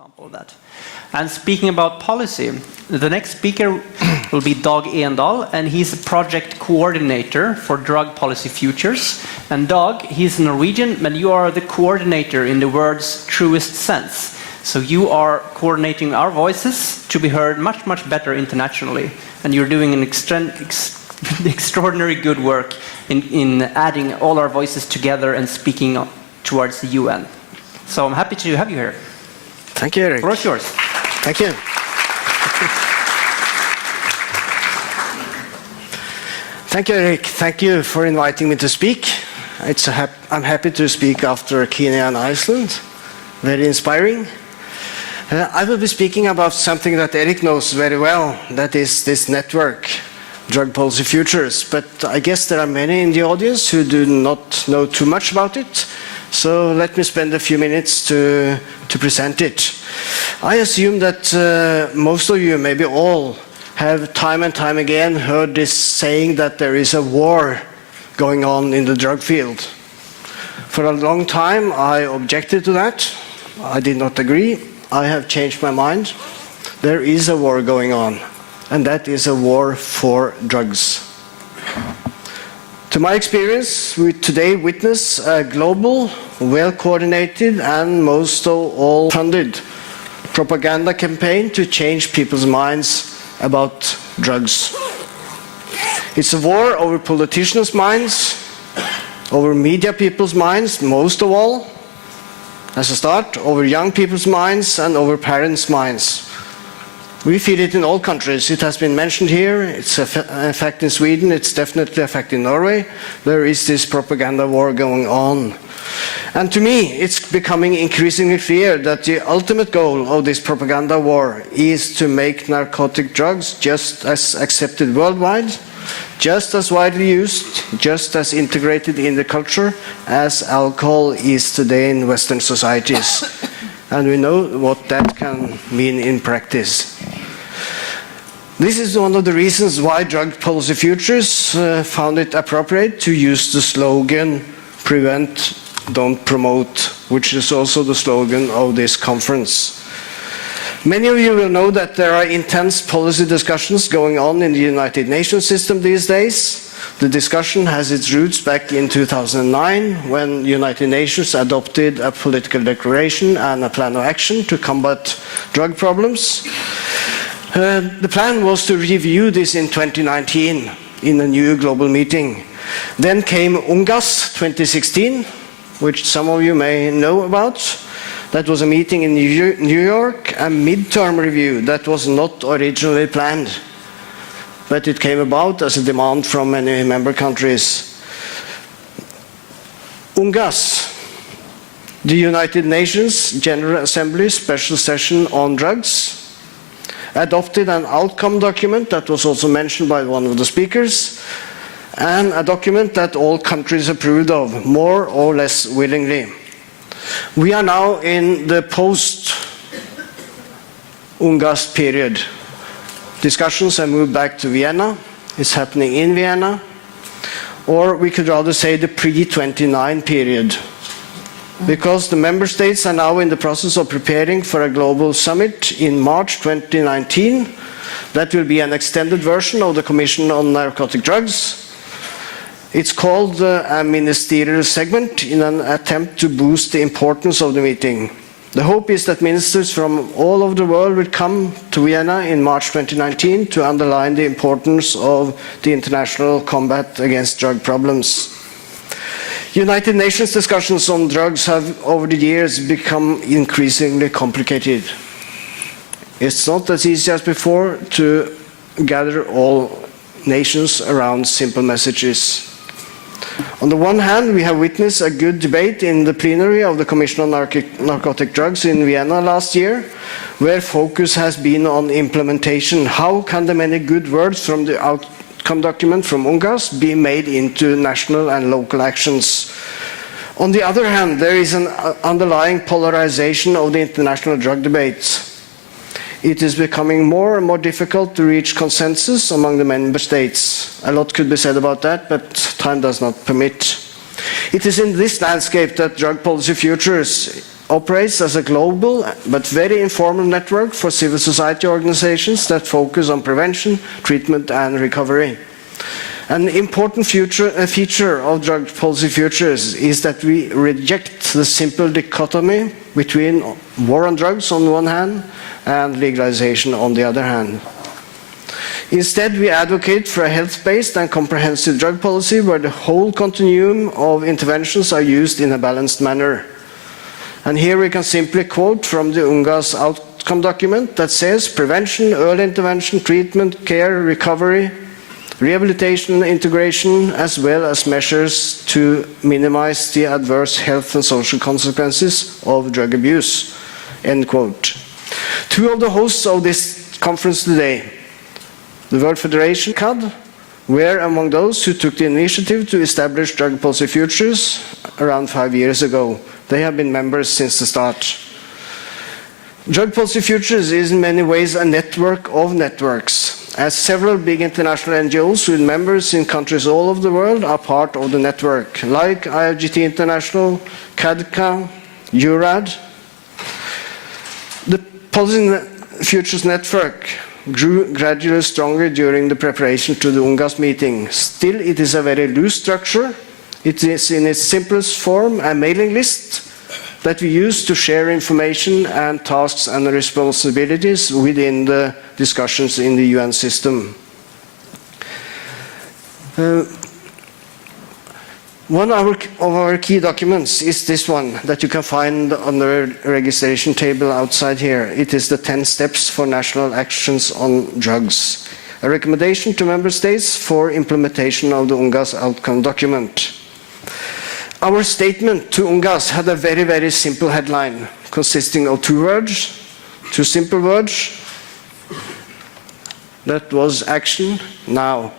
example of that. And speaking about policy, the next speaker will be DAG ENDAL, and he's a project coordinator for Drug Policy Futures. And DAG, he's Norwegian, but you are the coordinator in the word's truest sense. So you are coordinating our voices to be heard much, much better internationally. And you're doing an extraordinary good work in adding all our voices together and speaking towards the UN. So I'm happy to have you here. Thank you, Eric. The floor is yours. Thank you. Thank you, Eric. Thank you for inviting me to speak. I'm happy to speak after Kenya and Iceland. Very inspiring. I will be speaking about something that Eric knows very well, that is this network, Drug Policy Futures. But I guess there are many in the audience who do not know too much about it. So let me spend a few minutes to present it. I assume that most of you, maybe all, have time and time again heard this saying that there is a war going on in the drug field. For a long time I objected to that. I did not agree. I have changed my mind. There is a war going on, and that is a war for drugs. To my experience, we today witness a global, well-coordinated and most of all funded propaganda campaign to change people's minds about drugs. It's a war over politicians' minds, over media people's minds, most of all, as a start, over young people's minds and over parents' minds. We feel it in all countries. It has been mentioned here. It's a fact in Sweden. It's definitely a fact in Norway. There is this propaganda war going on. And to me, it's becoming increasingly clear that the ultimate goal of this propaganda war is to make narcotic drugs just as accepted worldwide, just as widely used, just as integrated in the culture as alcohol is today in Western societies. And we know what that can mean in practice. This is one of the reasons why Drug Policy Futures found it appropriate to use the slogan "Prevent, don't promote," which is also the slogan of this conference. Many of you will know that there are intense policy discussions going on in the United Nations system these days. The discussion has its roots back in 2009, when the United Nations adopted a political declaration and a plan of action to combat drug problems. The plan was to review this in 2019 in a new global meeting. Then came UNGAS 2016, which some of you may know about. That was a meeting in New York, a midterm review that was not originally planned, but it came about as a demand from many member countries. UNGAS, the United Nations General Assembly Special Session on Drugs, adopted an outcome document that was also mentioned by one of the speakers, and a document that all countries approved of, more or less willingly. We are now in the post-UNGAS period. Discussions have moved back to Vienna. It's happening in Vienna. Or we could rather say the pre-29 period. Because the member states are now in the process of preparing for a global summit in March 2019. That will be an extended version of the Commission on Narcotic Drugs. It's called a ministerial segment in an attempt to boost the importance of the meeting. The hope is that ministers from all over the world will come to Vienna in March 2019 to underline the importance of the international combat against drug problems. United Nations discussions on drugs have over the years become increasingly complicated. It's not as easy as before to gather all nations around simple messages. On the one hand, we have witnessed a good debate in the plenary of the Commission on Narcotic Drugs in Vienna last year, where focus has been on implementation. How can the many good words from the outcome document from UNGAS be made into national and local actions? On the other hand, there is an underlying polarization of the international drug debates. It is becoming more and more difficult to reach consensus among the member states. A lot could be said about that, but time does not permit. It is in this landscape that Drug Policy Futures operates as a global but very informal network for civil society organizations that focus on prevention, treatment and recovery. An important feature of Drug Policy Futures is that we reject the simple dichotomy between war on drugs on the one hand and legalization on the other hand. Instead, we advocate for a health-based and comprehensive drug policy where the whole continuum of interventions are used in a balanced manner. And here we can simply quote from the UNGA's outcome document that says prevention, early intervention, treatment, care, recovery, rehabilitation and integration, as well as measures to minimize the adverse health and social consequences of drug abuse. End quote. Two of the hosts of this conference today, the World Federation ECAD, were among those who took the initiative to establish Drug Policy Futures around 5 years ago. They have been members since the start. Drug Policy Futures is in many ways a network of networks, as several big international NGOs with members in countries all over the world are part of the network, like IFGT International, CADCA, URAD. The Policy Futures Network grew gradually stronger during the preparation to the UNGAS meeting. Still, it is a very loose structure. It is in its simplest form a mailing list that we use to share information and tasks and responsibilities within the discussions in the UN system. One of our key documents is this one that you can find on the registration table outside here. It is the 10 steps for national actions on drugs, a recommendation to member states for implementation of the UNGAS outcome document. Our statement to UNGAS had a very, very simple headline consisting of two simple words. That was action now.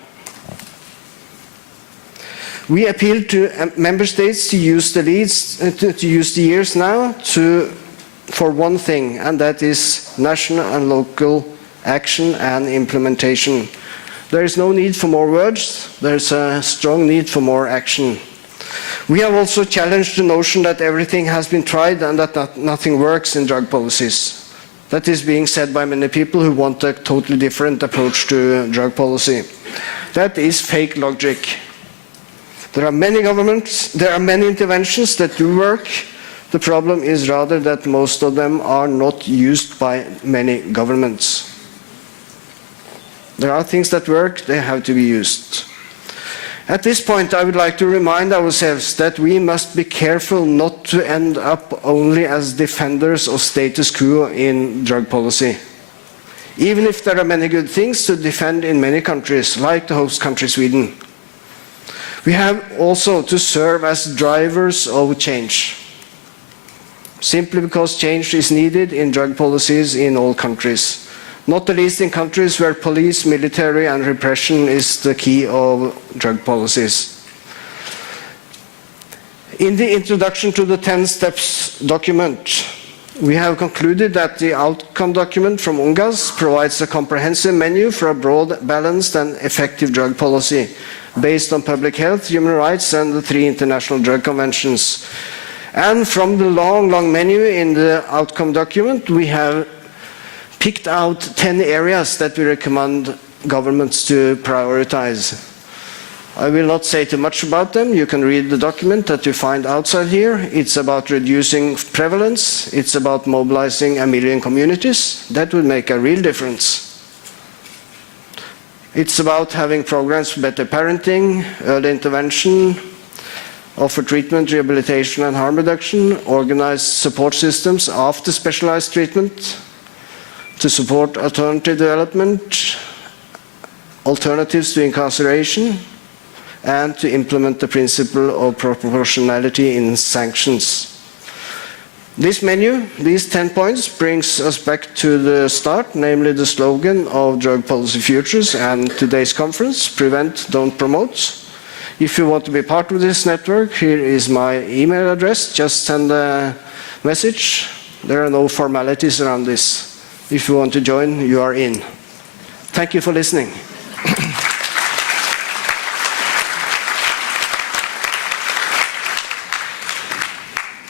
We appealed to member states to use the years now for one thing, and that is national and local action and implementation. There is no need for more words, there is a strong need for more action. We have also challenged the notion that everything has been tried and that nothing works in drug policies. That is being said by many people who want a totally different approach to drug policy. That is fake logic. There are many governments, there are many interventions that do work. The problem is rather that most of them are not used by many governments. There are things that work, they have to be used. At this point, I would like to remind ourselves that we must be careful not to end up only as defenders of status quo in drug policy. Even if there are many good things to defend in many countries, like the host country Sweden. We have also to serve as drivers of change, simply because change is needed in drug policies in all countries, not the least in countries where police, military and repression is the key of drug policies. In the introduction to the 10 steps document, we have concluded that the outcome document from UNGAS provides a comprehensive menu for a broad, balanced and effective drug policy based on public health, human rights and the 3 international drug conventions. And from the long menu in the outcome document, we have picked out 10 areas that we recommend governments to prioritize. I will not say too much about them. You can read the document that you find outside here. It's about reducing prevalence. It's about mobilizing 1 million communities. That would make a real difference. It's about having programs for better parenting, early intervention, offer treatment, rehabilitation and harm reduction, organize support systems after specialized treatment, to support alternative development, alternatives to incarceration, and to implement the principle of proportionality in sanctions. This menu, these 10 points, brings us back to the start, namely the slogan of Drug Policy Futures and today's conference, Prevent, Don't Promote. If you want to be part of this network, here is my email address. Just send a message. There are no formalities around this. If you want to join, you are in. Thank you for listening.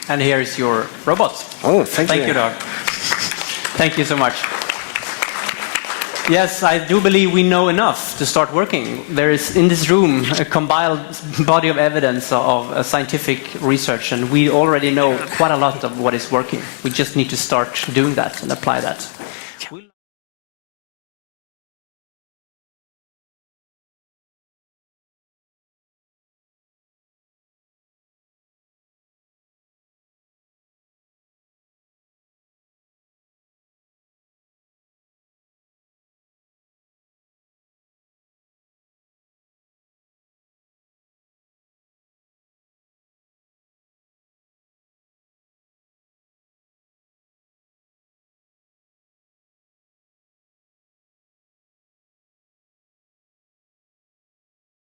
And here is your robot. Oh, thank you. Thank you, Dag. Thank you so much. Yes, I do believe we know enough to start working. There is in this room a compiled body of evidence of scientific research, and we already know quite a lot of what is working. We just need to start doing that and apply that.